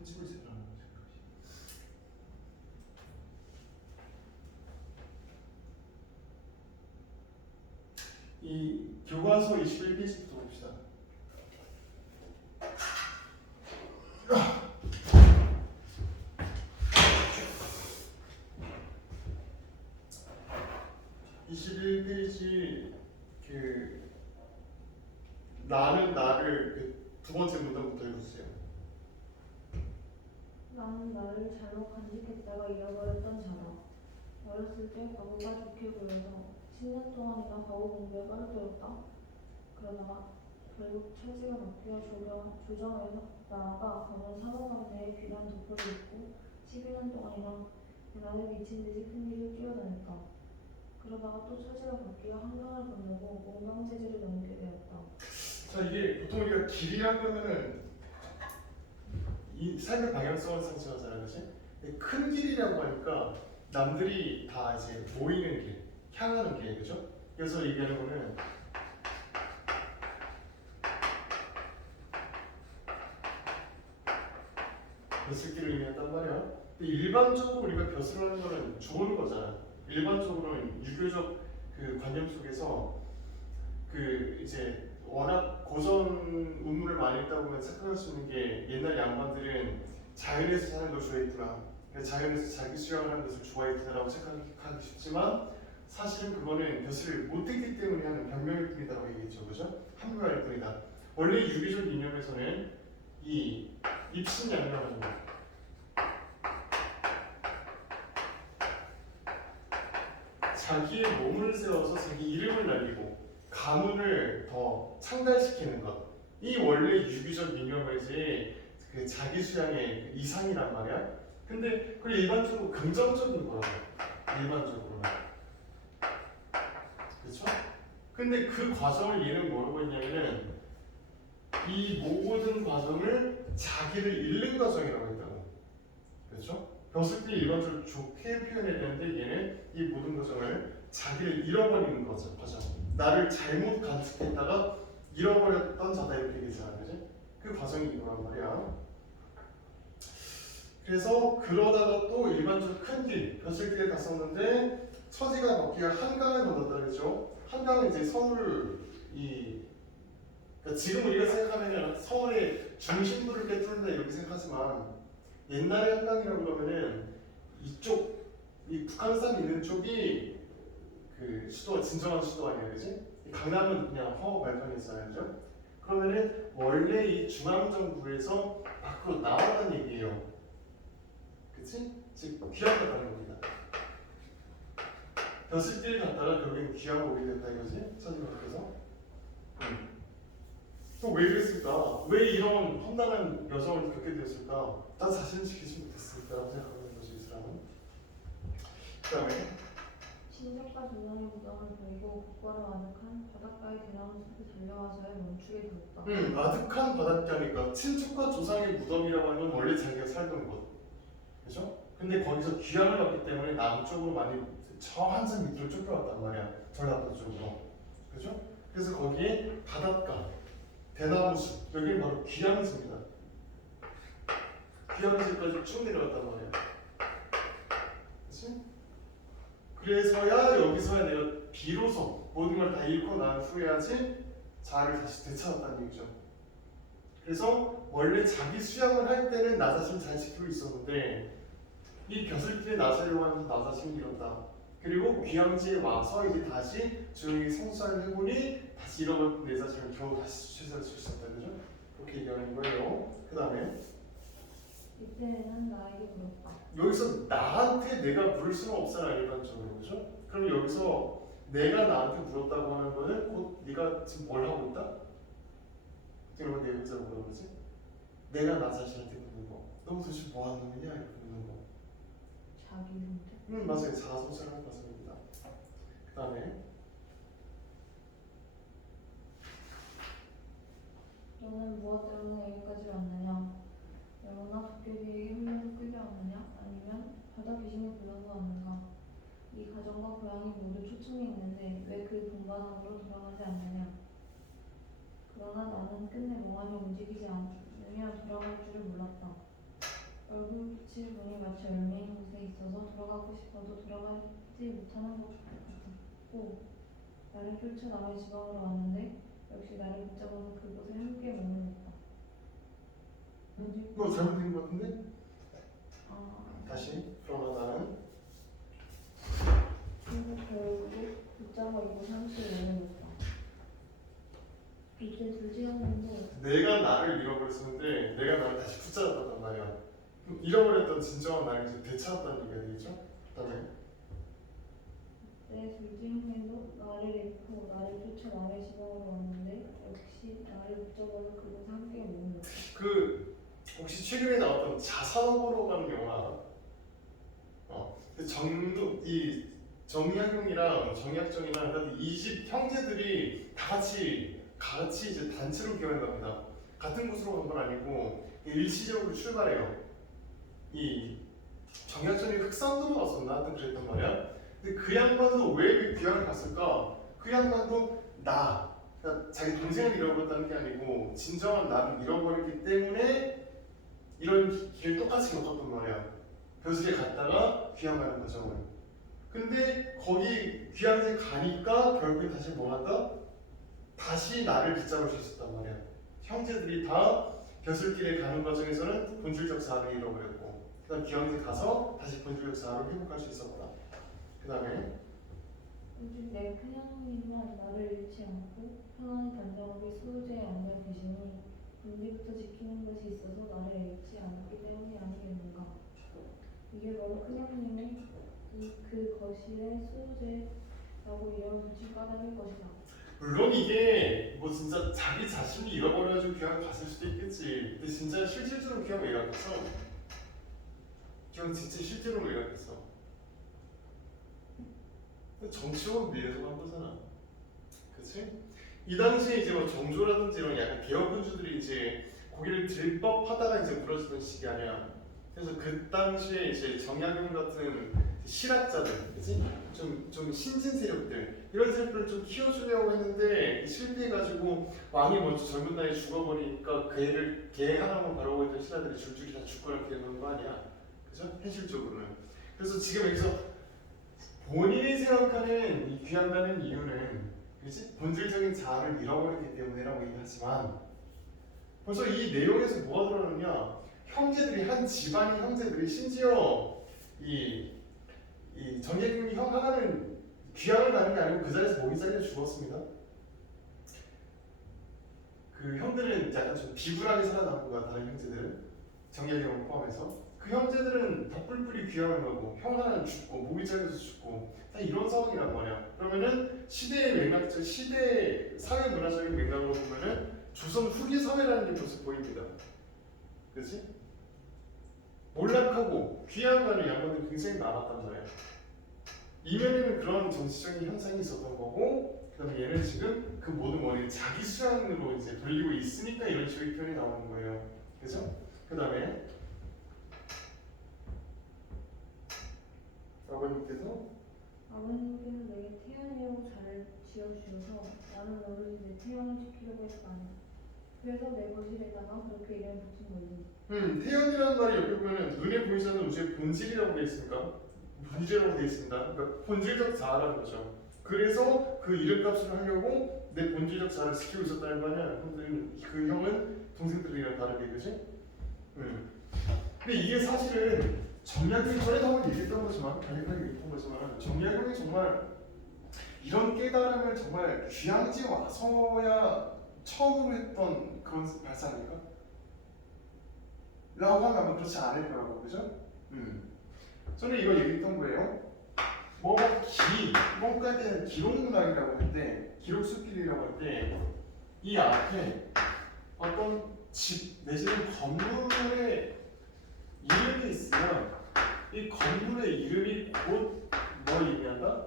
편집을 제대로 안 하는 생각이. 이 교과서 21페이지부터 봅시다. 그 나는 나를 그 두 번째 문단부터 읽어주세요. 나는 나를 잘못 간직했다가 잃어버렸던 자다. 어렸을 때 과거가 좋게 보여서 10년 동안이나 과거 공부에 빠져들었다. 그러다가 결국 처지가 바뀌어 조정을 나아가 검은 사모방 내에 귀한 도포를 입고 11년 동안이나 대낮에 미친 듯이 큰 길을 뛰어다녔다. 그러다가 또 처지가 바뀌어 한강을 건너고 몽방제주를 넘게 되었다. 자, 이게 보통 우리가 길이라고 하면은 이 삶의 방향성을 상징하잖아요, 그렇지? 근데 큰 길이라고 하니까 남들이 다 이제 모이는 길, 향하는 길, 그렇죠? 그래서 얘기하는 거는 벼슬길을 의미한단 말이야. 근데 일반적으로 우리가 벼슬을 하는 거는 좋은 거잖아. 일반적으로는 유교적 그 관념 속에서 그 이제 워낙 고전 운문을 많이 읽다 보면 착각할 수 있는 게 옛날 양반들은 자연에서 사는 걸 좋아했구나. 자연에서 자기 수양을 하는 것을 좋아했구나라고 생각하기 쉽지만 사실은 그거는 벼슬을 못했기 때문에 하는 변명일 뿐이다라고 얘기했죠. 그죠? 한문화일 뿐이다. 원래 유교적 이념에서는 이 입신양이라고 하는 거. 자기의 몸을 세워서 자기 이름을 날리고 가문을 더 창달시키는 것. 이 원래 유교적 이념이지 그 자기 수양의 이상이란 말이야. 근데 그걸 일반적으로 긍정적인 거라고. 일반적으로는. 그렇죠? 근데 그 과정을 얘는 뭐라고 했냐면은 이 모든 과정을 자기를 잃는 과정이라고 했다고. 그렇죠? 벼슬길 일반적으로 좋게 표현해야 되는데 얘는 이 모든 과정을 자기를 잃어버리는 거죠. 과정. 나를 잘못 간직했다가 잃어버렸던 자다 이렇게 얘기했잖아, 그지? 그 과정이 이거란 말이야. 그래서 그러다가 또 일반적으로 큰 길, 벼슬길에 갔었는데 처지가 바뀌어 한강을 건넜다 그랬죠. 한강은 이제 그러니까 지금 우리가 생각하면 서울의 중심부를 꿰뚫는다 이렇게 생각하지만 옛날에 한강이라고 그러면은 이쪽 이 북한산 있는 쪽이 그 수도가 진정한 수도 아니야, 그지? 강남은 그냥 허허 발판이 있어요, 그죠? 그러면은 원래 이 중앙정부에서 밖으로 나왔다는 얘기예요, 그치? 즉 귀향을 가는 겁니다. 벼슬길 갔다가 결국엔 귀향을 오게 됐다 이거지? 천지방에서. 또 왜 그랬을까? 왜 이런 험난한 여정을 겪게 됐을까? 난 자신을 지키지 못했을까라고 생각하는 거지, 이 사람은. 그 다음에 친족과 조상의 무덤을 보이고 곧바로 아늑한 바닷가의 대나무 숲에 달려와서야 멈추게 되었다. 아득한 바닷가니까 친척과 조상의 무덤이라고 하는 건 원래 자기가 살던 곳, 그죠? 근데 거기서 귀향을 왔기 때문에 남쪽으로 많이 저 한산 밑으로 쫓겨왔단 말이야, 전라도 쪽으로, 그죠? 그래서 거기에 바닷가, 대나무숲, 여기는 바로 귀향지입니다. 귀향지까지 쭉 내려왔단 말이야, 그렇지? 그래서야 여기서야 내가 비로소 모든 걸 다 잃고 난 후에야지 자아를 다시 되찾았다는 얘기죠. 그래서 원래 자기 수양을 할 때는 나 자신 잘 지키고 있었는데 이 벼슬길에 나서려고 하면서 나 자신을 잃었다. 그리고 귀향지에 와서 이제 다시 조용히 성수를 해보니 다시 잃어버린 내 자신을 겨우 다시 되찾을 수 있었다. 그죠? 그렇게 얘기하는 거예요. 그 다음에 이때는 나에게 물었다. 여기서 나한테 내가 물을 수는 없잖아, 일반적으로. 그죠? 그럼 여기서 내가 나한테 물었다고 하는 거는 곧 네가 지금 뭘 하고 있다? 여러분 내 문제로 뭐라 그러지? 내가 나 자신한테 묻는 거. 너 도대체 뭐 하는 놈이냐? 이렇게 묻는 거. 자기 선택? 맞아요. 자아성찰하는 과정입니다. 그 다음에 너는 무엇 때문에 여기까지 왔느냐? 영원한 도깨비에게 홀려서 끌려왔느냐? 아니면 바다 귀신이 불러서 왔는가? 이 가정과 고향이 모두 초청이 있는데 왜 그 본관으로 돌아가지 않느냐? 그러나 나는 끝내 멍하니 움직이지 않으며 돌아갈 줄을 몰랐다. 얼굴빛을 보니 마치 얽매인 곳에 있어서 돌아가고 싶어도 돌아가지 못하는 것 같았고 나를 펼쳐 남의 지방으로 왔는데 역시 나를 붙잡아서 그곳에 함께 머물렀다. 너 잘못된 것 같은데? 아, 다시 그러면 그리고 결국 붙잡아 이곳에 함께 머물렀다. 이때 둘째였는데 내가 나를 잃어버렸었는데 내가 나를 다시 붙잡았단 말이야. 그럼 잃어버렸던 진정한 나를 이제 되찾았다는 얘기가 되겠죠? 그다음에 내 둘째형님도 나를 잃고 나를 쫓아 남의 지방으로 왔는데 역시 나를 붙잡아서 그곳에 함께 머물렀다. 그 혹시 최근에 나왔던 자산업으로 가는 영화 알아? 그 정도 이 정약용이랑 정약정이랑 이 집 형제들이 다 같이 이제 단체로 기여한 겁니다. 같은 곳으로 간 건 아니고 일시적으로 출발해요. 이 정약정이 흑산도로 갔었나 하여튼 그랬단 말이야. 근데 그 양반도 왜 그 귀향을 갔을까? 그 양반도 그러니까 자기 동생을 잃어버렸다는 게 아니고 진정한 나를 잃어버렸기 때문에 이런 길을 똑같이 겪었단 말이야. 벼슬에 갔다가 귀향하는 과정을. 근데 거기 귀향에 가니까 결국에 다시 뭐 한다? 다시 나를 붙잡을 수 있었단 말이야. 형제들이 다 벼슬길에 가는 과정에서는 본질적 자아를 잃어버렸고, 그다음 귀향에 가서 다시 본질적 자아를 회복할 수 있었다. 그다음에 오직 내 큰형님만 나를 잃지 않고 편안히 단정하게 수호자에 앉아 계시니 본디부터 지키는 것이 있어서 나를 잃지 않았기 때문이 아니겠는가. 이게 바로 큰형님의 그 거실의 수호자라고 이름을 붙인 까닭일 것이다. 물론 이게 뭐 진짜 자기 자신이 잃어버려가지고 귀향 갔을 수도 있겠지. 근데 진짜 실질적으로 귀향 왜 갔겠어? 귀향 진짜 실제로 왜 갔겠어? 정치원 위해서 간 거잖아. 그치? 이 당시에 이제 뭐 정조라든지 이런 약간 개혁군주들이 이제 고개를 들법하다가 이제 무너지던 시기 아니야. 그래서 그 당시에 이제 정약용 같은 실학자들, 그치? 좀 신진 세력들 이런 세력들을 좀 키워주려고 했는데 실패해가지고 왕이 먼저 젊은 나이에 죽어버리니까 개 하나만 바라보고 있던 신하들이 줄줄이 다 죽거나 그런 거 아니야. 그죠? 현실적으로는. 그래서 지금 여기서 본인이 생각하는 이 귀한다는 이유는 그렇지? 본질적인 자아를 잃어버렸기 때문이라고 얘기하지만 벌써 이 내용에서 뭐가 드러나느냐? 형제들이 한 집안의 형제들이 심지어 이 정예균이 형 하나는 귀향을 가는 게 아니고 그 자리에서 목이 잘려 죽었습니다. 그 형들은 약간 좀 비굴하게 살아남은 거야. 다른 형제들은 정예균을 포함해서 그 형제들은 덕불불이 귀향을 가고 형 하나는 죽고 목이 잘려서 죽고 다 이런 상황이란 말이야. 그러면은 시대의 맥락적 시대 사회 문화적인 맥락으로 보면은 조선 후기 사회라는 게 벌써 보입니다. 그렇지? 몰락하고 귀향가는 양반들이 굉장히 많았단 말이야. 이면에는 그런 정치적인 현상이 있었던 거고, 그다음에 얘는 지금 그 모든 원인을 자기 수양으로 이제 돌리고 있으니까 이런 식의 표현이 나오는 거예요. 그렇죠? 그다음에 아버님께서 내게 태연이라고 잘 지어주셔서 나는 오로지 내 태연을 지키려고 했다니. 그래서 내 거실에다가 그렇게 이름 붙인 거지. 태연이라는 말이 여기 보면은 눈에 보이지 않는 우주의 본질이라고 되어 있습니다. 본질이라고 되어 있습니다. 그러니까 본질적 자아라는 거죠. 그래서 그 이름값을 하려고 내 본질적 자아를 지키고 있었다는 거 아니야. 그 형은 동생들이랑 다르게, 그지? 근데 이게 사실은 정약용이 전에도 한번 얘기했던 거지만, 간략하게 얘기했던 거지만, 정약용이 정말 이런 깨달음을 정말 귀향지 와서야 처음으로 했던 그런 발사 아닐까? 라고 하면 아마 그렇지 않을 거라고, 그죠? 저는 이거 얘기했던 거예요. 뭔가에 대한 기록문학이라고 할 때, 기록숲길이라고 할 때, 이 앞에 어떤 집 내지는 건물의 이름이 있으면 이 건물의 이름이 곧 뭘 의미한다?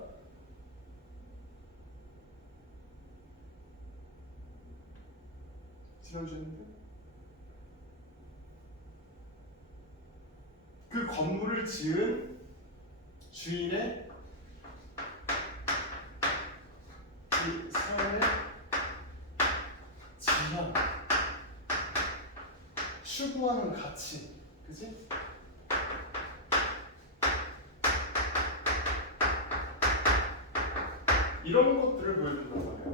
지나주는데? 그 건물을 지은 주인의 그 사회 지향, 추구하는 가치 그치? 이런 것들을 보여준단 말이에요.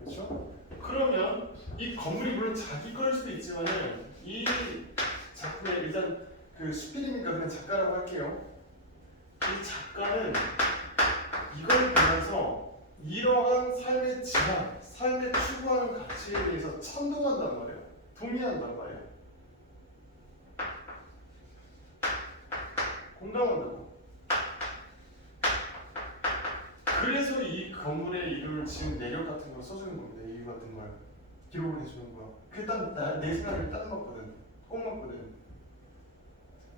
그렇죠? 그러면 이 건물이 물론 자기 거일 수도 있지만은 이 작품에 일단 그 수필이니까 그냥 작가라고 할게요. 이 작가는 이걸 보면서 이러한 삶의 지향, 삶의 추구하는 가치에 대해서 찬동한단 말이에요. 동의한단 말이에요. 공감한다고. 그래서 이 건물의 이름을 지은 내력 같은 걸 써주는 겁니다. 이유 같은 걸 기록을 해주는 거야. 그게 내 생각을 딱 맞거든. 꼭 맞거든.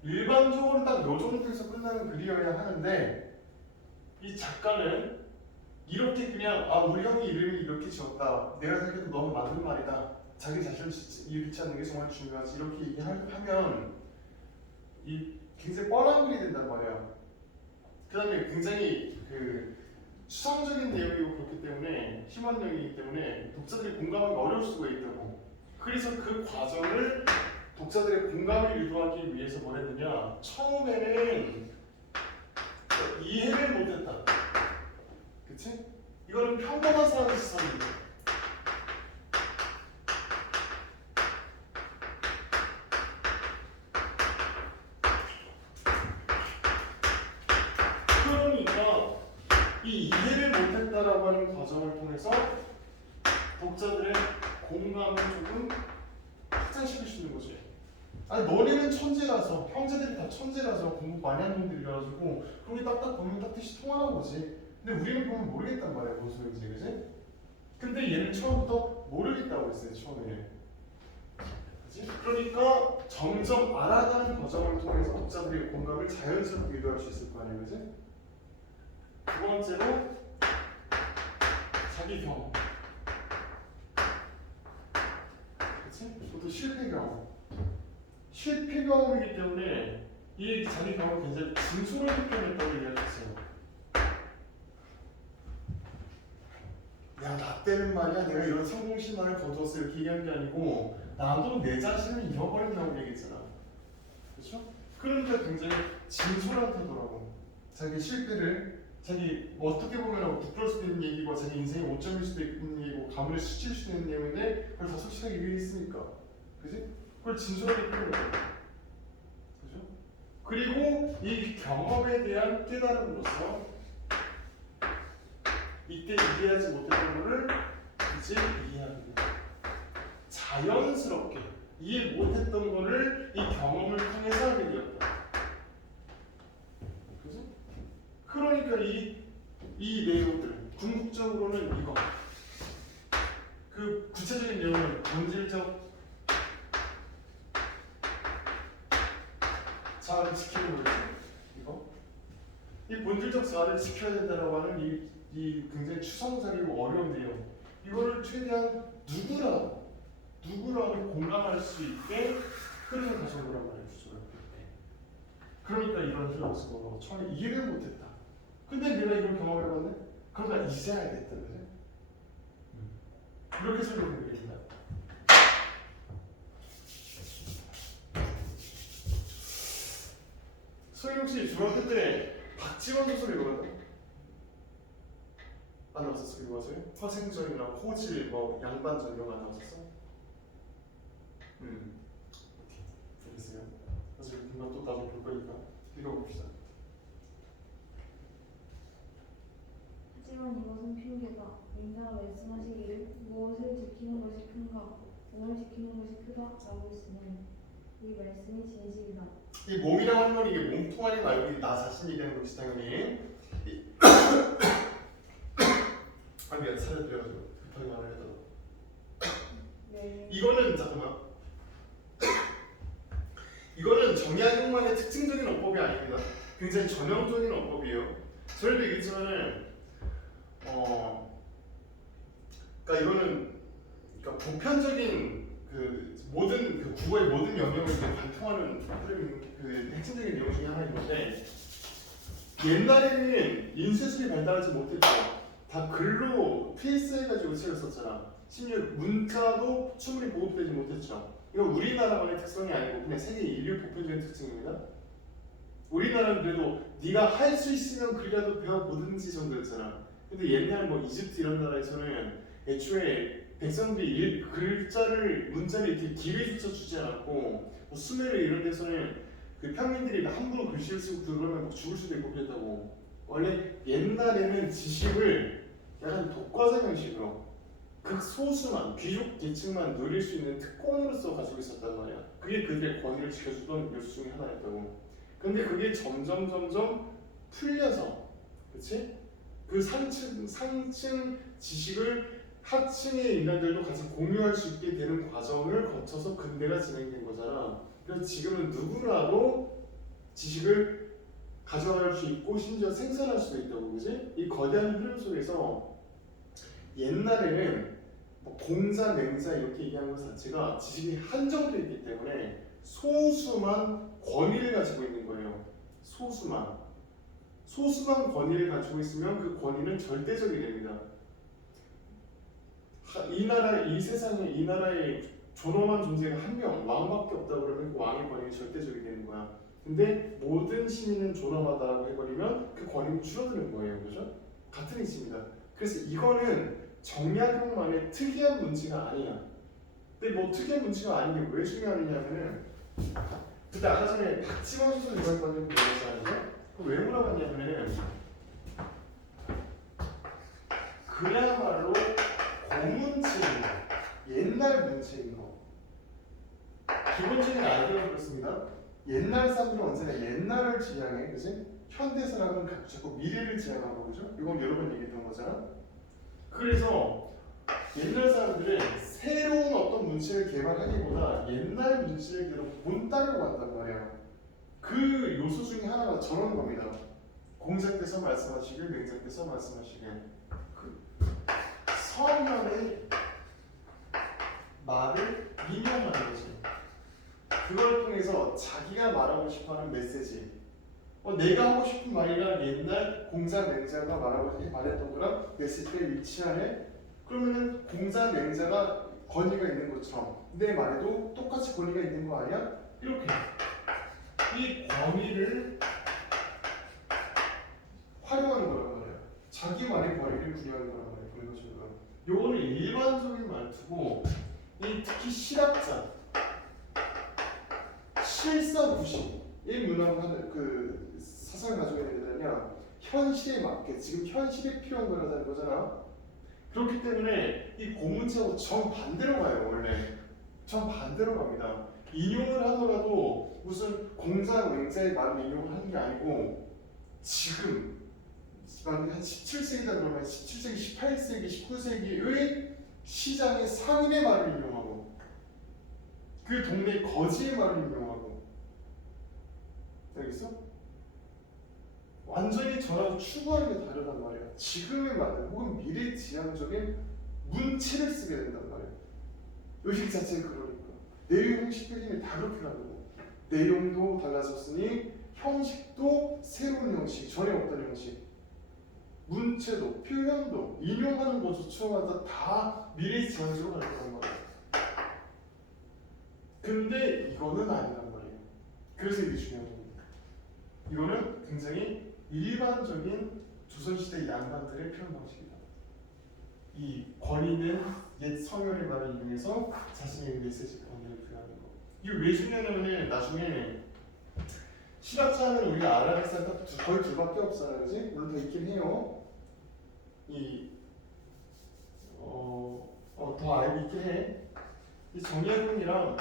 일반적으로 딱 요 정도에서 끝나는 글이어야 하는데 이 작가는 이렇게 그냥 우리 형이 이름이 이렇게 지었다. 내가 생각해도 너무 맞는 말이다. 자기 자신을 이렇게 하는 게 정말 중요하지. 이렇게 얘기하면 이 굉장히 뻔한 글이 된단 말이야. 그 다음에 굉장히 그 추상적인 내용이고 그렇기 때문에 희망적이기 때문에 독자들이 공감하기 어려울 수가 있다고. 그래서 그 과정을 독자들의 공감을 유도하기 위해서 뭘 했느냐, 처음에는 이해를 못했다. 그치? 이거는 평범한 사람의 시선입니다. 그러니까 이 이해를 못했다라고 하는 과정을 통해서 독자들의 공감을 조금 확장시킬 수 있는 거지. 아니 너네는 천재라서, 형제들이 다 천재라서 공부 많이 하는 놈들이라가지고 그런 게 딱딱 보면 딱 뜻이 통하는 거지. 근데 우리는 보면 모르겠단 말이야, 뭔 소리인지, 그지? 근데 얘는 처음부터 모르겠다고 했어요, 처음에. 그치? 그러니까 점점 알아가는 과정을 통해서 독자들의 공감을 자연스럽게 유도할 수 있을 거 아니에요, 그지? 두 번째로 자기 경험. 그치? 그것도 실패 경험. 실패 경험이기 때문에 이 자기 경험을 굉장히 진솔하게 표현했다고 얘기할 수 있어요. 야, 나 때는 말이야 내가 이런 성공 신화를 거두었어 이렇게 얘기한 게 아니고 나도 내 자신을 잃어버린다고 얘기했잖아. 그렇죠? 그러니까 굉장히 진솔한 태도라고. 자기 실패를 자기 어떻게 보면 부끄러울 수도 있는 얘기고 자기 인생의 오점일 수도 있는 얘기고 가문에 스칠 수도 있는 내용인데 그걸 다 솔직하게 얘기했으니까, 그지? 그걸 진솔하게 표현해. 그죠? 그리고 이 경험에 대한 깨달음으로써 이때 이해하지 못했던 거를 이제 이해하게 됩니다. 자연스럽게 이해 못했던 거를 이 경험을 통해서 하게 되었다. 그죠? 그러니까 이 내용들 궁극적으로는 이거 그 구체적인 내용은 본질적 자아를 지키는 거죠. 이거 이 본질적 자아를 지켜야 된다라고 하는 이 굉장히 추상적이고 어려운 내용, 이거를 최대한 누구라도 공감할 수 있게 흐르는 가정이란 말이에요, 구조를. 그러니까 이런 필요없어. 처음에 이해를 못했다. 근데 내가 이걸 경험해봤네? 그러니까 이제 알겠다, 그래? 이렇게 설명을 드립니다. 소희 씨 중학교 때 박지원 소설 읽어봤나? 안 나왔었어? 읽어봤어요? 화생전이나 호질, 뭐 양반전 이런 거 안 나왔었어? 알겠어요. 나중에 금방 또 나중에 볼 거니까 읽어봅시다. 하지만 이것은 핑계다. 인자가 말씀하시기를 무엇을 지키는 것이 큰가, 몸을 지키는 것이 크다라고 했으니 이 말씀이 진실이다. 이 몸이라고 하는 건 이게 몸뚱아리 말고 나 자신 얘기하는 거지 당연히. 미안, 살려드려가지고 급하게 말을 했다. 네. 이거는 잠깐만. 이거는 정약용만의 특징적인 어법이 아닙니다. 굉장히 전형적인 어법이에요. 저희도 얘기했지만은 그러니까 이거는 그러니까 보편적인 그 모든 그 국어의 모든 영역을 이제 관통하는 그 핵심적인 내용 중에 하나인 건데, 옛날에는 인쇄술이 발달하지 못했죠. 다 글로 페이스해가지고 책을 썼잖아. 심지어 문자도 충분히 보급되지 못했죠. 이건 우리나라만의 특성이 아니고 그냥 세계 인류 보편적인 특징입니다. 우리나라는 그래도 네가 할 수 있으면 글이라도 배워보든지 정도였잖아. 근데 옛날 뭐 이집트 이런 나라에서는 애초에 백성들이 글자를 문자를 이렇게 기회조차 주지 않았고 뭐 수메르 이런 데서는 그 평민들이 함부로 글씨를 쓰고 그러면 막 죽을 수도 있고 그랬다고. 원래 옛날에는 지식을 약간 독과점 형식으로 극소수만 귀족 계층만 누릴 수 있는 특권으로서 가지고 있었단 말이야. 그게 그들의 권위를 지켜주던 요소 중에 하나였다고. 근데 그게 점점 풀려서, 그렇지? 그 상층 지식을 하층의 인간들도 같이 공유할 수 있게 되는 과정을 거쳐서 근대가 진행된 거잖아. 그래서 지금은 누구라도 지식을 가져갈 수 있고 심지어 생산할 수도 있다고, 그지? 이 거대한 흐름 속에서 옛날에는 뭐 공자, 맹자 이렇게 얘기하는 것 자체가 지식이 한정되어 있기 때문에 소수만 권위를 가지고 있는 거예요. 소수만 권위를 가지고 있으면 그 권위는 절대적이 됩니다. 이 세상에 이 나라에 존엄한 존재가 한 명, 왕밖에 없다 그러면 그 왕의 권위가 절대적이 되는 거야. 근데 모든 시민은 존엄하다라고 해버리면 그 권위는 줄어드는 거예요, 그죠? 같은 이치입니다. 그래서 이거는 정약용만의 특이한 문제가 아니야. 근데 뭐 특이한 문제가 아닌 게 왜 중요하냐면은 그때 아까 전에 박지원 선수 이런 거는 배웠잖아요. 왜 물어봤냐면은 그야말로 고문체인 거, 옛날 문체인 거. 기본적인 아이디어는 그렇습니다. 옛날 사람들은 언제나 옛날을 지향해, 그지? 현대 사람은 자꾸 미래를 지향하고, 그죠? 이건 여러 번 얘기했던 거잖아. 그래서 옛날 사람들은 새로운 어떤 문체를 개발하기보다 옛날 문체를 계속 본따려고 한단 말이야. 그 요소 중에 하나가 저런 겁니다. 공자께서 말씀하시길, 맹자께서 말씀하시길, 그 서면의 말을 인용하는 거지. 그걸 통해서 자기가 말하고 싶어하는 메시지, 내가 하고 싶은 말이랑 옛날 공자, 맹자가 말했던 거랑 메시지가 일치하네? 그러면은 공자, 맹자가 권위가 있는 것처럼 내 말에도 똑같이 권위가 있는 거 아니야? 이렇게 이 권위를 활용하는 거란 말이야. 자기 말의 권위를 부여하는 거란 말이야. 그런 것처럼. 요거는 일반적인 말투고, 이 특히 실학자, 실사구시 이 문화가 하는 그 사상을 가지고 있는 데냐 현실에 맞게 지금 현실에 필요한 거라는 거잖아. 그렇기 때문에 이 고문체하고 정반대로 가요. 원래 정반대로 갑니다. 인용을 하더라도 무슨 공자, 맹자의 말을 인용을 하는 게 아니고 지금 한 17세기다 그러면 17세기, 18세기, 19세기의 시장의 상인의 말을 인용하고 그 동네 거지의 말을 인용하고, 알겠어? 완전히 저랑 추구하는 게 다르단 말이야. 지금에 맞는 혹은 미래 지향적인 문체를 쓰게 된단 말이야. 의식 자체가 그러니까 내용 형식 표현이 다 그렇게 가고 내용도 달라졌으니 형식도 새로운 형식, 전에 없던 형식, 문체도 표현도 인용하는 것조차마다 다 미래 지향적으로 갈 거란 말이야. 근데 이거는 아니란 말이에요. 그래서 이게 중요한 겁니다. 이거는 굉장히 일반적인 조선시대 양반들의 표현 방식이다. 이 권위는 옛 서열의 말을 이용해서 자신의 메시지 권위를 부여하는 거. 이게 왜 중요하냐면 나중에 실학자는 우리가 알아낼 사람 딱 거의 둘밖에 없어요, 그지? 물론 더 있긴 해요. 더 알고 있긴 해. 이 정약용이랑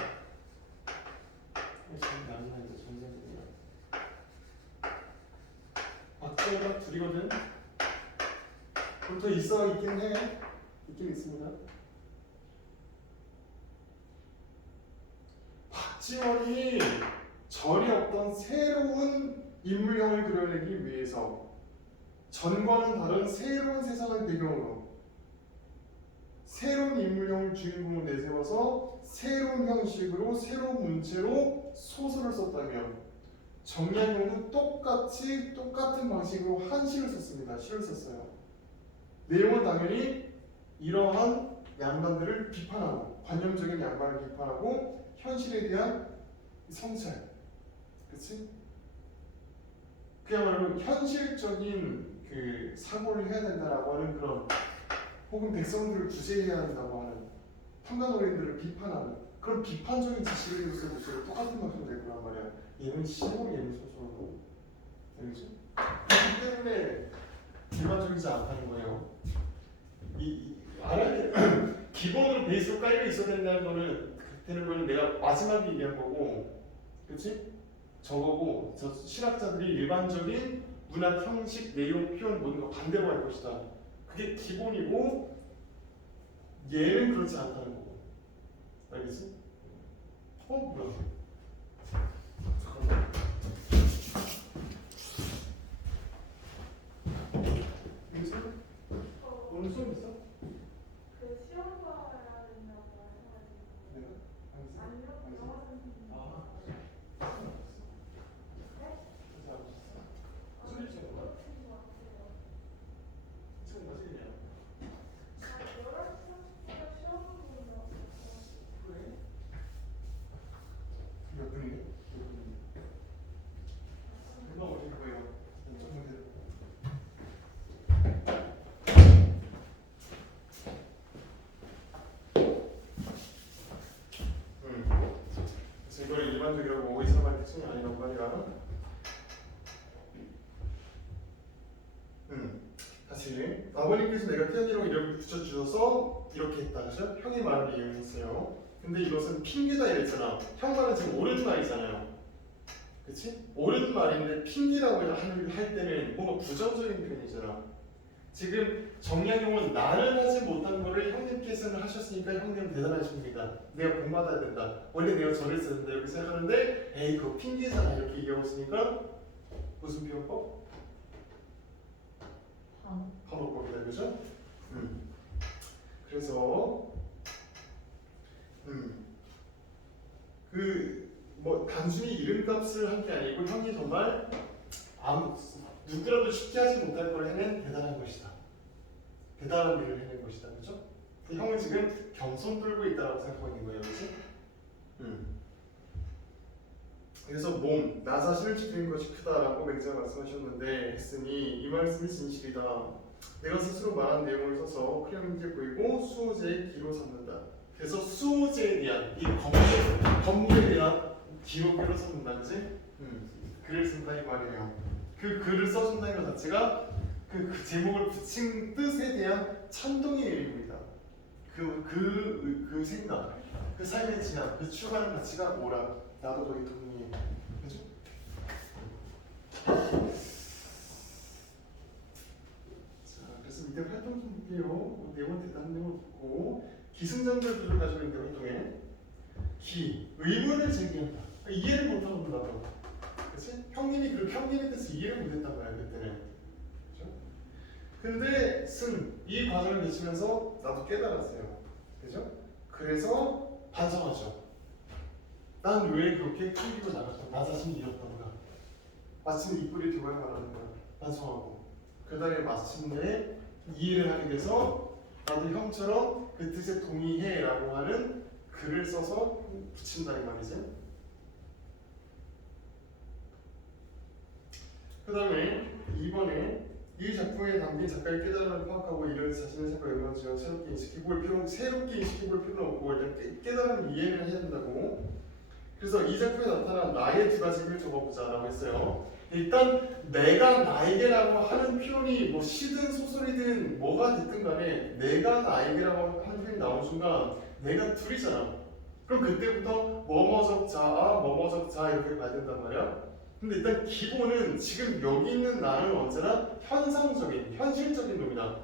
박재가 둘이거든. 그럼 더 있긴 해. 있긴 있습니다. 박지원이 전에 없던 새로운 인물형을 그려내기 위해서 전과는 다른 새로운 세상을 배경으로 새로운 인물형을 주인공으로 내세워서 새로운 형식으로 새로운 문체로 소설을 썼다면 정약용은 똑같은 방식으로 한시를 썼습니다. 시를 썼어요. 내용은 당연히 이러한 양반들을 비판하고 관념적인 양반을 비판하고 현실에 대한 성찰, 그렇지? 그야말로 현실적인 그 사고를 해야 된다라고 하는 그런 혹은 백성들을 구제해야 한다고 하는 평가노인들을 비판하는 그런 비판적인 지식을 이루어서 보시면 똑같은 방식으로 될 거란 말이야. 얘는 시로 얘는 소설로. 알겠죠? 그렇기 때문에 일반적이지 않다는 거예요. 알아야 돼. 기본으로 베이스로 깔려 있어야 된다는 거는 되는 거는 내가 마지막에 얘기한 거고, 그렇지? 저거고 저 신학자들이 일반적인 문학 형식, 내용, 표현 모든 거 반대로 할 것이다. 그게 기본이고 얘는 그렇지 않다는 거고. 알겠지? 뭐야? 잠깐만. 여기서? 오늘 수업 있어? 그 시험 봐야 된다고 하셔가지고. 내가? 아니요, 영어 선생님. 아. 무슨 일이야? 지금 뭐지? 그래? 몇 분이니? 금방 오실 거예요. 좀 그래서 이걸 일반적이라고 오해 삼을 특징이 아니란 말이야. 다시 아버님께서 내가 태연이라고 이름을 붙여주셔서 이렇게 했다. 그죠? 형의 말을 이용했어요. 근데 이것은 핑계다 이랬잖아. 형 말은 지금 옳은 말이잖아요. 그치? 옳은 말인데 핑계라고 할 때는 뭔가 부정적인 표현이잖아. 지금 정약용은 나는 하지 못한 거를 형님께서는 하셨으니까 형님은 대단하십니다. 내가 본받아야 된다. 원래 내가 저를 써야 된다. 이렇게 생각하는데 에이 그거 핑계잖아. 이렇게 얘기하고 있으니까 무슨 표현법? 반어법이다. 그죠? 그래서 그 뭐 단순히 이름값을 한 게 아니고 형이 정말 누구라도 쉽게 하지 못할 걸 해낸 대단한 것이다. 대단한 일을 해낸 것이다. 그렇죠? 형은 지금 겸손 떨고 있다고 생각하고 있는 거예요. 그렇지? 그래서 나 자신을 지키는 것이 크다라고 맹자 말씀하셨는데 했으니 이 말씀이 진실이다. 내가 스스로 말한 내용을 써서 크림있게 보이고 수호제의 기로 삼는다. 그래서 수호제에 대한 이 건물에 대한 기록으로 써준다. 그치? 글을 쓴다 이 말이에요. 그 글을 써준다는 것 자체가 그 제목을 붙인 뜻에 대한 찬동의 의미입니다. 그 생각, 그 삶의 진학, 그 추구하는 가치가 뭐라? 나도 거기 동의해. 그죠? 자, 그래서 이때 활동 좀 볼게요. 내용 대단한 내용을 보고 기승전결들을 가지고 있는데 활동에 의문을 제기한다. 이해를 못하고 본다고. 그렇지? 형님이 그렇게 형님의 뜻을 이해를 못했단 말이야 그때는. 그렇죠? 근데 이 과정을 거치면서 나도 깨달았어요. 그죠? 그래서 반성하죠. 난 왜 그렇게 숨기고 나갔던 나 자신이 잃었던가. 마침내 입꼬리 들어야 말하는 거야. 반성하고. 그 다음에 마침내 이해를 하게 돼서 나도 형처럼 그 뜻에 동의해라고 하는 글을 써서 붙인다 이 말이지. 그 다음에 2번에 이 작품에 담긴 작가의 깨달음을 파악하고 이를 자신의 생각과 연관지어 새롭게 인식해볼 필요는 없고 일단 깨달음을 이해를 해야 된다고. 그래서 이 작품에 나타난 나의 두 가지를 적어보자라고 했어요. 일단 내가 나에게라고 하는 표현이 뭐 시든 소설이든 뭐가 됐든 간에 내가 나에게라고 하는 표현이 나오는 순간 내가 둘이잖아. 그럼 그때부터 뭐뭐 적자 이렇게 봐야 된단 말이야. 근데 일단 기본은 지금 여기 있는 나는 언제나 현상적인, 현실적인 놈이다.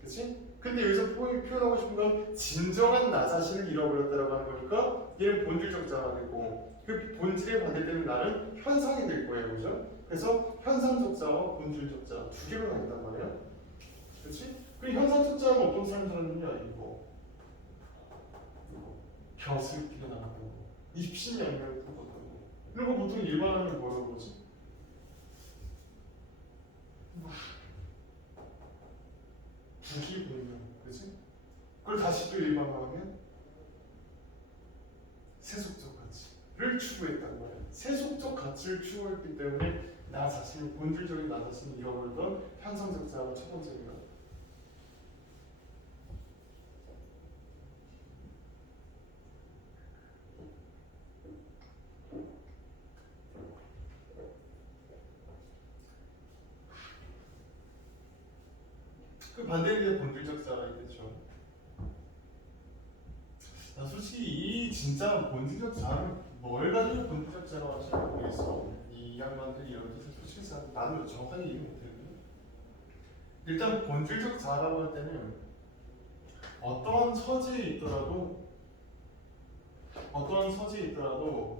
그렇지? 근데 여기서 표현하고 싶은 건 진정한 나 자신을 잃어버렸다라고 하는 거니까 얘는 본질적 자가 되고 그 본질에 반대되는 나는 현상이 될 거예요. 그죠? 그래서 현상적 자와 본질적 자 두 개로 나뉜단 말이야. 그렇지? 그리고 현상적 자는 어떤 사람들이냐 이거 벼슬 피가 나왔고 입신이 아니면 똑같고 그리고 보통 일반화는 뭐라고 그러지? 북이 보이면, 그렇지? 그걸 다시 또 일반화하면 세속적 가치를 추구했단 말이야. 세속적 가치를 추구했기 때문에 나 자신이 본질적인 나 자신을 잃어버리던 현상적 자아가 첫 번째입니다. 그 반대에 대해 본질적 자아가 있겠죠. 나 솔직히 이 진짜 본질적 자아를 뭘 가지고 본질적 자아라고 할지 모르겠어. 이 양반들이 이런 뜻을 솔직히 나도 정확하게 이해 못했거든. 일단 본질적 자아라고 할 때는 어떠한 처지에 있더라도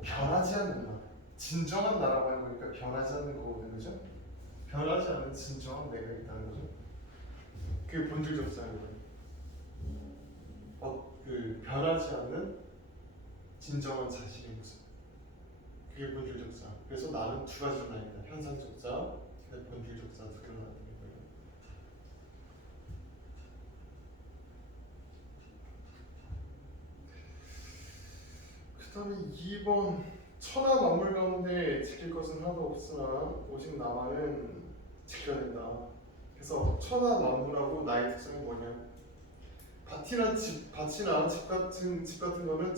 변하지 않는 나, 진정한 나라고 하는 거니까 변하지 않는 거거든, 그죠? 변하지 않는 진정한 내가 있다는 거죠. 그게 본질적 자아인 거예요. 그 변하지 않는 진정한 자신의 모습. 그게 본질적 자아. 그래서 나는 두 가지로 나뉜다. 현상적 자아, 본질적 자아 두 개로 나뉘는 거예요. 그다음에 2번 천하 만물 가운데 지킬 것은 하나도 없으나 오직 나만은 지켜야 된다. 그래서 천하 만물하고 나의 특성이 뭐냐? 밭이나 집 같은 거는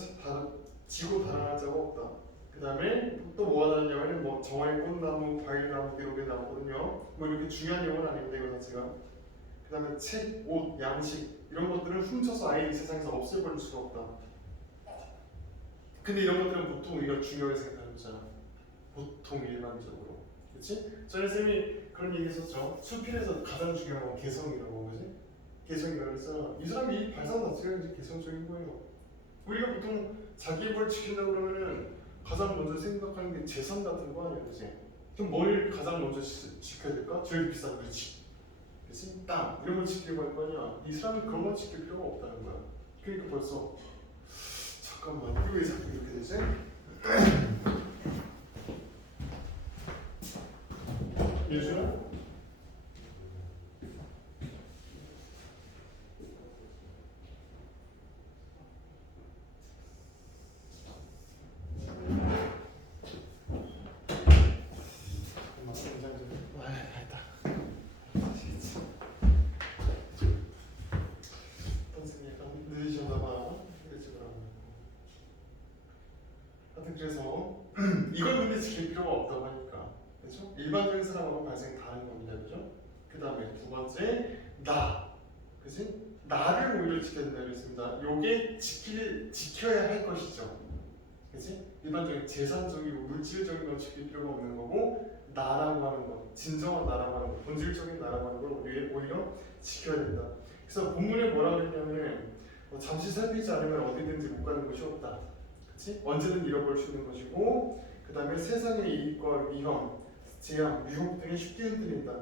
지고 달아날 자가 없다. 그 다음에 또 뭐가 다르냐면 뭐 정화의 꽃나무, 과일나무 이런 게 나오거든요. 뭐 이렇게 중요한 용어는 아닌데 이거 자체가. 그 다음에 책, 옷, 양식 이런 것들을 훔쳐서 아예 이 세상에서 없애버릴 수가 없다. 근데 이런 것들은 보통 우리가 중요하게 생각하잖아. 보통 일반적으로. 그렇지? 전에 쌤이 그런 얘기 했었죠. 수필에서 가장 중요한 건 개성이라고, 그지? 개성이라고 해서 이 사람이 발상 자체가 이제 개성적인 거예요. 우리가 보통 자기 뭘 지킨다고 그러면은 가장 먼저 생각하는 게 재산 같은 거 아니야, 그지? 그럼 뭘 가장 먼저 지켜야 될까? 제일 비싼 거, 그렇지? 그치? 땅 이런 걸 지키려고 할 거 아니야. 이 사람은 그런 걸 지킬 필요가 없다는 거야. 그러니까 벌써 잠깐만 이게 왜 자꾸 이렇게 되지? 예준아? 그래서 이걸 근데 지킬 필요가 없다고 하니까, 그렇죠? 일반적인 사람하고 발생이 다른 겁니다, 그렇죠? 그 다음에 두 번째 나, 그렇지? 나를 오히려 지켜야 된다고 했습니다. 요게 지켜야 할 것이죠, 그렇지? 일반적인 재산적이고 물질적인 걸 지킬 필요가 없는 거고 나라고 하는 것, 진정한 나라고 하는 것, 본질적인 나라고 하는 걸 오히려 지켜야 된다. 그래서 본문에 뭐라고 했냐면 잠시 살피지 않으면 어디든지 못 가는 곳이 없다. 그치? 언제든 잃어버릴 수 있는 것이고 그 다음에 세상의 이익과 위험, 재앙, 유혹 등이 쉽게 흔들린다.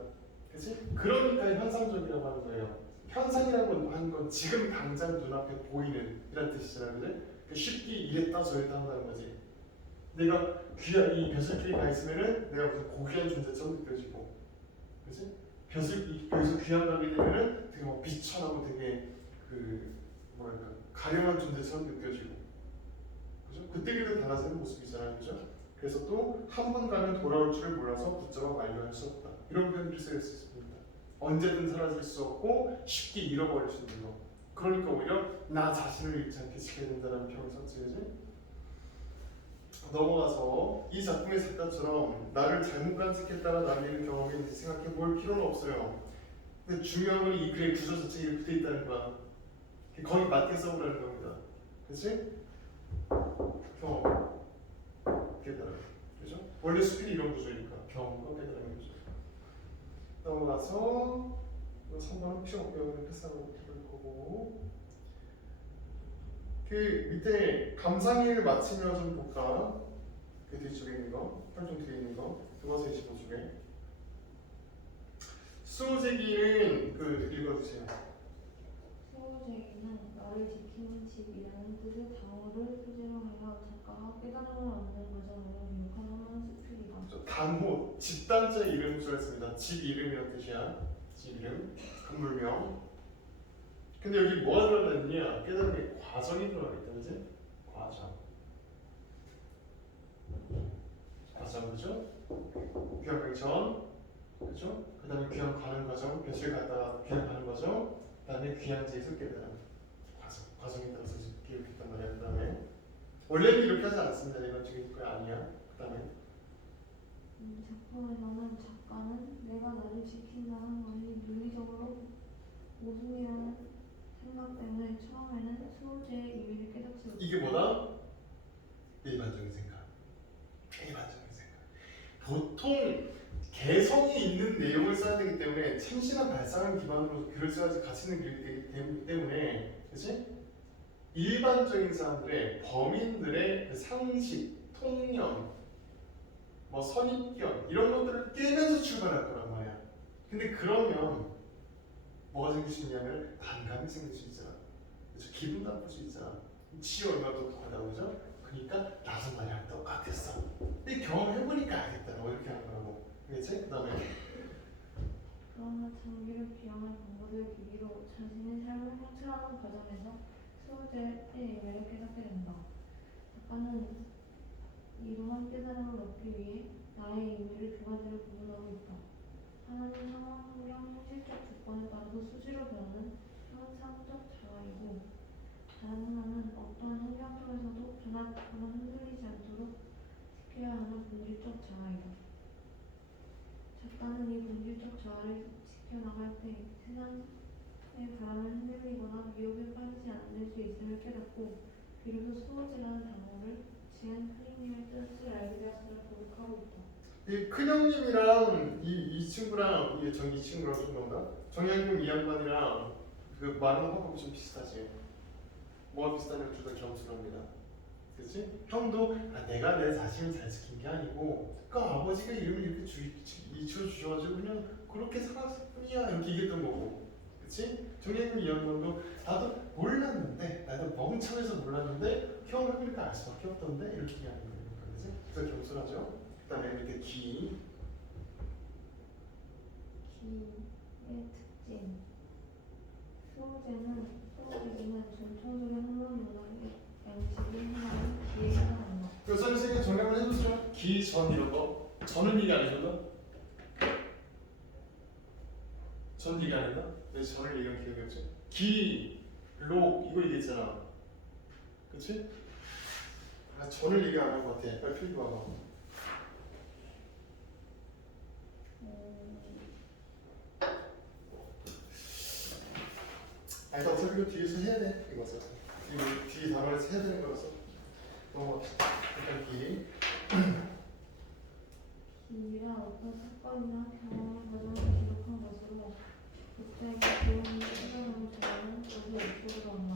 그치? 그러니까 현상적이라고 하는 거예요. 현상이라고 하는 건 지금 당장 눈앞에 보이는 이란 뜻이잖아요. 그치? 쉽게 이랬다 저랬다 한다는 거지. 내가 이 벼슬길에 가 있으면은 내가 무슨 고귀한 존재처럼 느껴지고, 그치? 여기서 귀한 가게 되면은 되게 막 비천하고 되게 그 뭐랄까 가련한 존재처럼 느껴지고, 그죠? 그때그때 달라지는 모습이잖아요, 그죠? 그래서 또 한 번 가면 돌아올 줄을 몰라서 붙잡아 만류할 수 없다. 이런 표현들이 쓰여 있습니다. 언제든 사라질 수 없고 쉽게 잃어버릴 수 있는 거. 그러니까 오히려 나 자신을 잃지 않게 지켜야 된다는 표현을 썼지, 그지? 넘어가서 이 작품의 작가처럼 나를 잘못 간직했다가 남기는 경험이 있는지 생각해 볼 필요는 없어요. 근데 중요한 건 이 글의 구조 자체에 이렇게 붙어 있다는 거야. 거기 맞게 써보라는 겁니다. 그치? 경험, 깨달음. 그죠? 원래 수필이 이런 구조니까 경험과 깨달음의 구조. 넘어가서 3번은 필요 없고요. 패스하고 볼 거고. 그 밑에 감상일을 마치며 좀 볼까? 그 뒤쪽에 있는 거, 활동 뒤에 있는 거, 교과서 25쪽에 수호제기는 그 읽어주세요. 수호제기는 나를 지키는 집이라는 뜻의 단호를 소재로 하여 작가가 깨달음을 얻는 과정으로 기록하는 수필이다. 단호, 집단자의 이름을 써있습니다. 집 이름이라는 뜻이야. 집 이름, 건물명. 근데 여기 뭐가 들어가 있느냐? 깨달음의 과정이 들어가 있다, 그지? 과정. 과정, 그죠? 귀환 가기 전, 그죠? 그 다음에 귀환 가는 과정, 며칠 갔다가 귀환 가는 과정, 그 다음에 귀환지에서 깨달음. 과정에 따라서 기록했단 말이야. 그 다음에 원래는 이렇게 하지 않았습니다. 일반적인 거 아니야. 그 다음에 작품에서는 작가는 내가 나를 지킨다는 것이 윤리적으로 모순이라는 생각 때문에 처음에는 수호제의 의미를 깨닫지 못했다. 이게 뭐다? 일반적인 생각. 일반적인 생각. 보통 개성이 있는 내용을 써야 되기 때문에 참신한 발상을 기반으로 글을 써야지 가치 있는 글이 되기 때문에, 그렇지? 일반적인 사람들의 범인들의 그 상식, 통념, 뭐 선입견 이런 것들을 깨면서 출발할 거란 말이야. 근데 그러면 뭐가 생길 수 있냐면 반감이 생길 수 있잖아. 그렇죠? 기분 나쁠 수 있잖아. 지 얼마나 똑똑하다고, 그죠? 그러니까 나도 말이야 똑같았어. 근데 경험해보니까 알겠다. 뭐 이렇게 하는 거라고. 그렇지? 그 다음에 그러나 장기를 비용할 방법을 계기로 자신의 삶을 성찰하는 과정에서 수호제의 의미를 깨닫게 된다. 작가는 이러한 깨달음을 얻기 위해 나의 의미를 두 가지로 구분하고 있다. 하나는 상황, 환경, 현실적 조건에 따라서 수시로 변하는 현상적 자아이고, 다른 하나는 어떠한 환경 속에서도 변화하거나 흔들리지 않도록 지켜야 하는 본질적 자아이다. 작가는 이 본질적 자아를 지켜나갈 때 세상의 바람을 흔들리거나 미혹에 빠지지 않을 수 있음을 깨닫고, 비로소 수호제라는 단어를 지은 크리미의 뜻을 알게 되었음을 고백하고 있다. 이 큰형님이랑 이 친구랑 이 친구랑 좀 뭔가 정약용 이 양반이랑 그 말하는 방법이 좀 비슷하지. 뭐가 비슷하냐면 둘 다 겸손합니다. 그렇지? 형도 내가 내 자신을 잘 지킨 게 아니고 그 아버지가 이름을 이렇게 주셔가지고 그냥 그렇게 살았을 뿐이야 이렇게 얘기했던 거고, 그렇지? 정약용 이 양반도 나도 몰랐는데 나도 멍청해서 몰랐는데 형 해보니까 알 수밖에 없던데 이렇게 얘기하는 거예요. 그렇지? 그래서 겸손하죠. 그다음에 이렇게 기의 특징. 수호제는 전통적인 한문 문학의 양식이 하나인 기에 해당한다. 그 선생님 정리를 해주시죠. 기, 전 이런 거. 전은 얘기 안 해준다? 전 얘기 안 했나? 왜 전을 얘기한 기억이 없지? 기, 록 이거 얘기했잖아. 그치? 전을 얘기 안 한 것 같아. 빨리 필기 봐봐. 일단 어차피 이거 뒤에서 해야 돼. 이거서. 이거 뒤 단원에서 해야 되는 거라서. 넘어갑시다. 일단 기. 기란 어떤 사건이나 경험의 과정을 기록한 것으로 독자에게 교훈을 깨달음을 전하는 것을 목적으로 한다.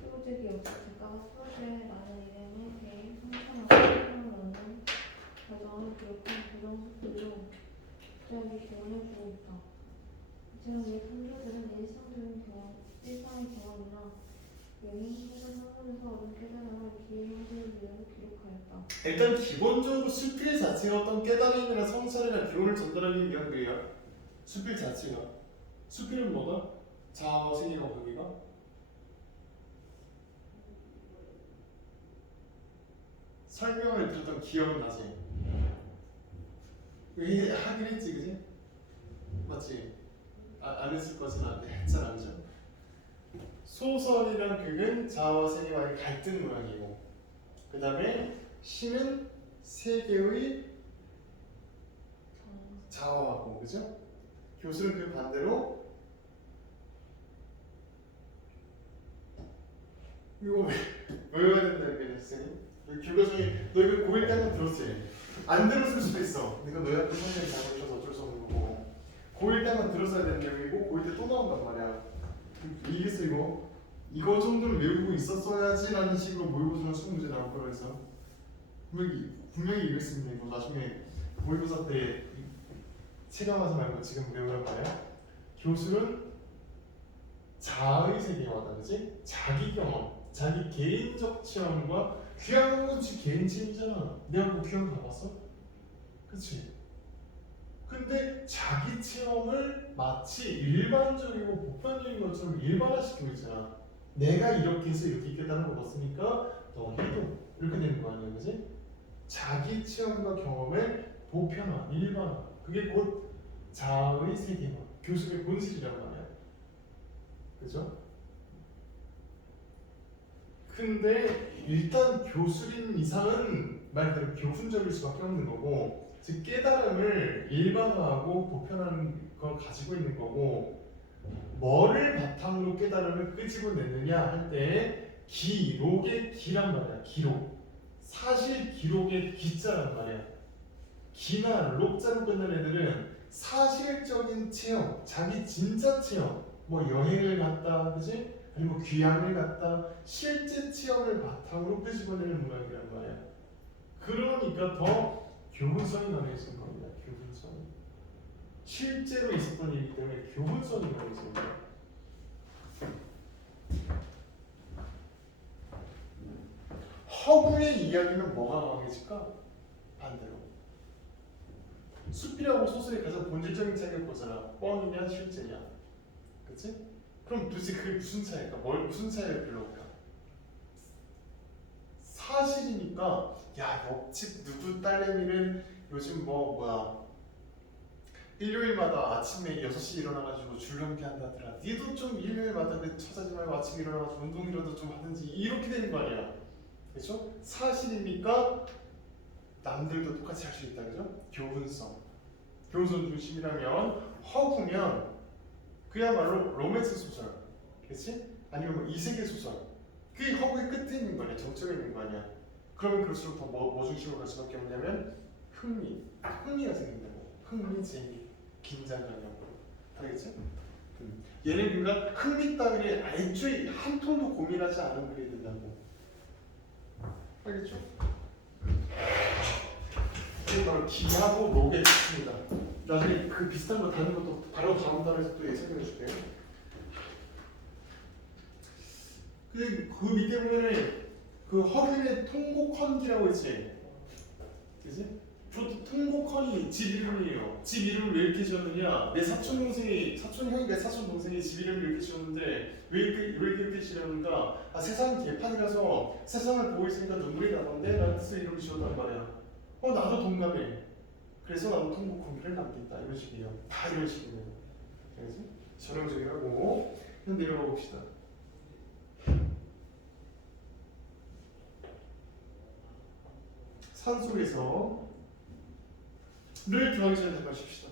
수호제 기억. 작가가 수호제라는 이름에 대해 성찰하고 깨달음을 얻는 과정을 기록한 부정수필로 독자에게 교훈을 주고 있다. 이처럼 이 선조들은 일상의 경험이나 여행 혹은 학문에서 얻은 깨달음을 기의 형식을 이용해 기록하였다. 일단 기본적으로 수필 자체가 어떤 깨달음이나 성찰이나 교훈을 전달하기 위한 글이야. 수필 자체가. 수필은 뭐다? 자아와 생애가 거기가. 설명을 들었던 기억은 나지. 왜 하긴 했지, 그지? 맞지? 안 했을 것은 안 돼. 했잖아, 그죠? 소설이란 극은 자아와 생애와의 갈등 모양이고, 그 다음에 시는 세계의 자아하고, 그죠? 교수는 그 반대로 이거 왜 외워야 된다는 거야, 선생님? 교과서에 너 이거 고1 때 한번 들었지? 안 들었을 수도 있어. 이거 너희한테 선생님이 잘못해서 어쩔 수 없는 거고, 고1 때 한번 들었어야 되는 내용이고 고1 때 또 나온단 말이야. 이겠어 이거? 이거 정도는 외우고 있었어야지 라는 식으로 모의고사나 수능 문제 나올 거라 해서 분명히 이랬습니다. 이거 나중에 모의고사 때 체감하지 말고 지금 외우란 말이야. 교수는 자아의 세계화다, 그지? 자기 경험, 자기 개인적 체험과 귀향은 지 개인 체험이잖아. 내가 그 귀향 가봤어? 그치? 근데 자기 체험을 마치 일반적이고 보편적인 것처럼 일반화시키고 있잖아. 내가 이렇게 해서 이렇게 깨달은 걸 얻었으니까 너희도 이렇게 되는 거 아니야, 그지? 자기 체험과 경험을 보편화, 일반화. 그게 곧 자아의 세계화, 교수의 본질이란 말이야. 그죠? 근데 일단 교수인 이상은 말 그대로 교훈적일 수밖에 없는 거고, 즉 깨달음을 일반화하고 보편하는 걸 가지고 있는 거고, 뭐를 바탕으로 깨달음을 끄집어내느냐 할 때 기록의 기란 말이야. 기록. 사실 기록의 기자란 말이야. 기나 록자로 끝난 애들은 사실적인 체험, 자기 진짜 체험, 뭐 여행을 갔다, 그지? 아니면 뭐 귀향을 갔다, 실제 체험을 바탕으로 끄집어내는 문학이란 말이야. 그러니까 더 교훈성이 강해진 겁니다. 교훈성. 실제로 있었던 일이기 때문에 교훈성이 강해집니다. 허구의 이야기는 뭐가 강해질까? 반대로. 숲이라고 소설의 가장 본질적인 차이를 보잖아. 뻥이냐 실제냐. 그치? 그럼 도대체 그게 무슨 차이일까? 무슨 차이를 불러올까? 사실이니까 야 옆집 누구 딸내미는 요즘 일요일마다 아침에 6시 일어나가지고 줄넘기 한다더라. 니도 좀 일요일마다 찾아지 말고 아침에 일어나가지고 운동이라도 좀 하든지 이렇게 되는 거 아니야. 그렇죠? 사실이니까 남들도 똑같이 할 수 있다. 그죠? 교훈성. 교훈성 중심이라면 허구면 그야말로 로맨스 소설. 그렇지? 아니면 뭐 이세계 소설. 그게 허구의 끝에 있는 거 아니야. 정점에 있는 거 아니야. 그러면 그럴수록 더 뭐 중심으로 갈 수밖에 없냐면 흥미가 생긴다고. 흥미, 재미, 긴장감으로. 알겠지? 얘는 그러니까 흥미 따위에 애초에 한 톤도 고민하지 않은 그게 된다고. 알겠죠? 이게 바로 기하고 록의 뜻입니다. 나중에 그 비슷한 거 다른 것도 바로 다음 단에서 또 설명해 줄게요. 그 밑에 보면은 그 허균의 통곡헌기라고 있지, 그지? 그것도 통곡헌이 집 이름이에요. 집 이름을 왜 이렇게 지었느냐? 내 사촌 형이 내 사촌 동생이 집 이름을 이렇게 지었는데 왜 이렇게 지었는가? 아 세상 개판이라서 세상을 보고 있으니까 눈물이 나던데 라는 뜻으로 이름을 지었단 말이야. 나도 동감해. 그래서 나도 통곡헌기를 남긴다 이런 식이에요. 다 이런 식이에요. 그지? 전형적이라고. 그럼 내려가 봅시다. 산속에서 늘 중앙시간을 마십시다.